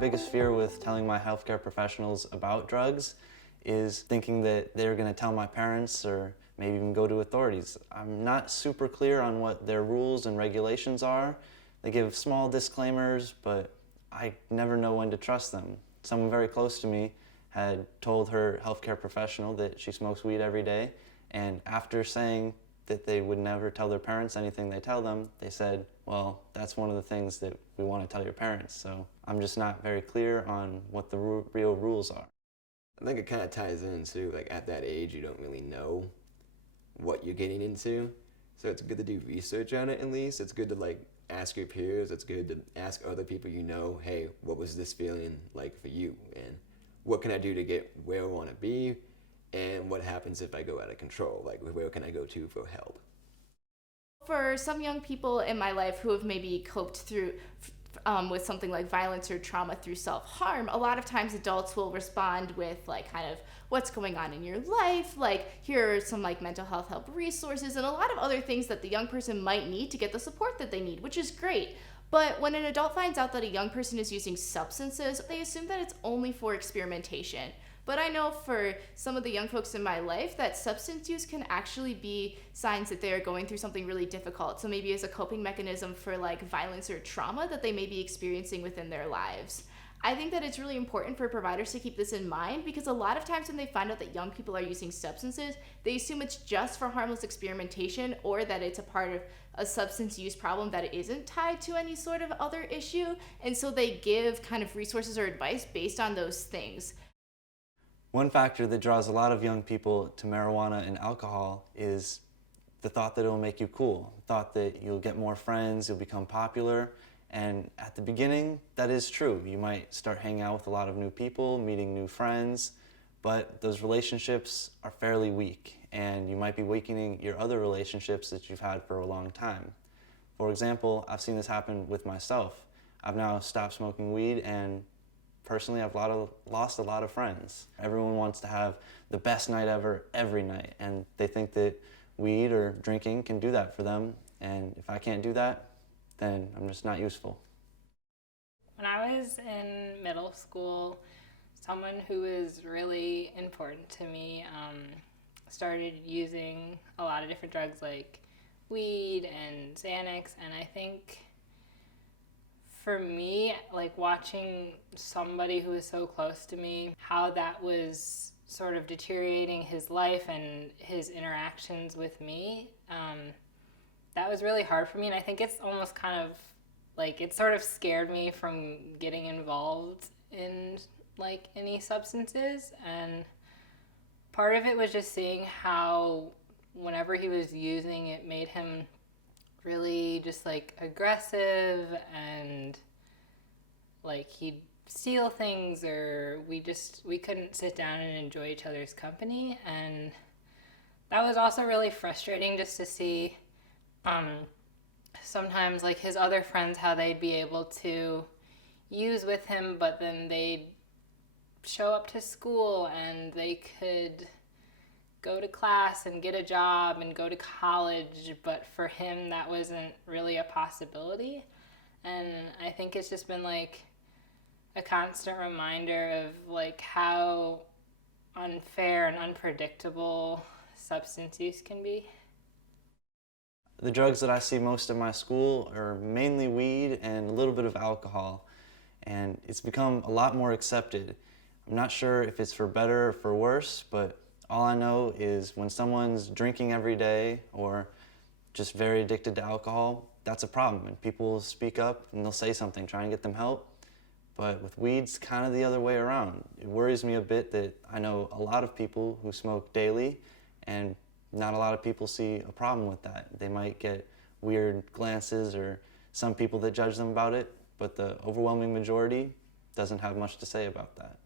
biggest fear with telling my healthcare professionals about drugs is thinking that they're going to tell my parents or maybe even go to authorities. I'm not super clear on what their rules and regulations are. They give small disclaimers, but I never know when to trust them. Someone very close to me had told her healthcare professional that she smokes weed every day, and after saying that they would never tell their parents anything they tell them, they said, well, that's one of the things that we want to tell your parents. So I'm just not very clear on what the real rules are. I think it kind of ties into, like, at that age, you don't really know what you're getting into. So it's good to do research on it at least. It's good to, like, ask your peers. It's good to ask other people you know, hey, what was this feeling like for you? And what can I do to get where I want to be? And what happens if I go out of control? Like, where can I go to for help? For some young people in my life who have maybe coped through with something like violence or trauma through self-harm, a lot of times adults will respond with like kind of what's going on in your life, like here are some like mental health help resources and a lot of other things that the young person might need to get the support that they need, which is great. But when an adult finds out that a young person is using substances, they assume that it's only for experimentation. But I know for some of the young folks in my life that substance use can actually be signs that they are going through something really difficult. So maybe as a coping mechanism for like violence or trauma that they may be experiencing within their lives. I think that it's really important for providers to keep this in mind because a lot of times when they find out that young people are using substances, they assume it's just for harmless experimentation or that it's a part of a substance use problem that isn't tied to any sort of other issue. And so they give kind of resources or advice based on those things. One factor that draws a lot of young people to marijuana and alcohol is the thought that it will make you cool, the thought that you'll get more friends, you'll become popular. And at the beginning, that is true. You might start hanging out with a lot of new people, meeting new friends, but those relationships are fairly weak, and you might be weakening your other relationships that you've had for a long time. For example, I've seen this happen with myself. I've now stopped smoking weed, and personally, I've lost a lot of friends. Everyone wants to have the best night ever every night, and they think that weed or drinking can do that for them, and if I can't do that, then I'm just not useful. When I was in middle school, someone who was really important to me started using a lot of different drugs like weed and Xanax, and I think for me, like watching somebody who was so close to me, how that was sort of deteriorating his life and his interactions with me, that was really hard for me. And I think it's almost kind of like, it sort of scared me from getting involved in like any substances. And part of it was just seeing how whenever he was using, it made him really just like aggressive, and like he'd steal things, or we couldn't sit down and enjoy each other's company. And that was also really frustrating just to see sometimes like his other friends, how they'd be able to use with him, but then they'd show up to school and they could go to class and get a job and go to college, but for him that wasn't really a possibility. And I think it's just been like a constant reminder of like how unfair and unpredictable substance use can be. The drugs that I see most at my school are mainly weed and a little bit of alcohol, and it's become a lot more accepted. I'm not sure if it's for better or for worse, but all I know is when someone's drinking every day or just very addicted to alcohol, that's a problem, and people will speak up and they'll say something, try and get them help. But with weed's kind of the other way around. It worries me a bit that I know a lot of people who smoke daily, and not a lot of people see a problem with that. They might get weird glances or some people that judge them about it, but the overwhelming majority doesn't have much to say about that.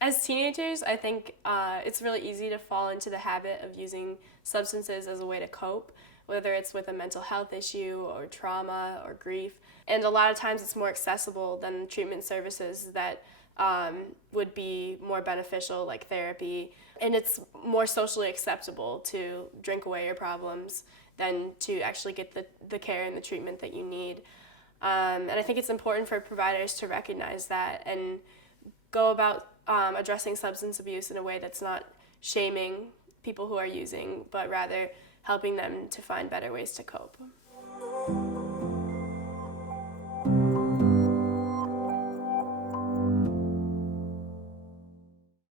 As teenagers, I think it's really easy to fall into the habit of using substances as a way to cope, whether it's with a mental health issue or trauma or grief. And a lot of times it's more accessible than treatment services that would be more beneficial, like therapy. And it's more socially acceptable to drink away your problems than to actually get the care and the treatment that you need. And I think it's important for providers to recognize that and go about addressing substance abuse in a way that's not shaming people who are using, but rather helping them to find better ways to cope.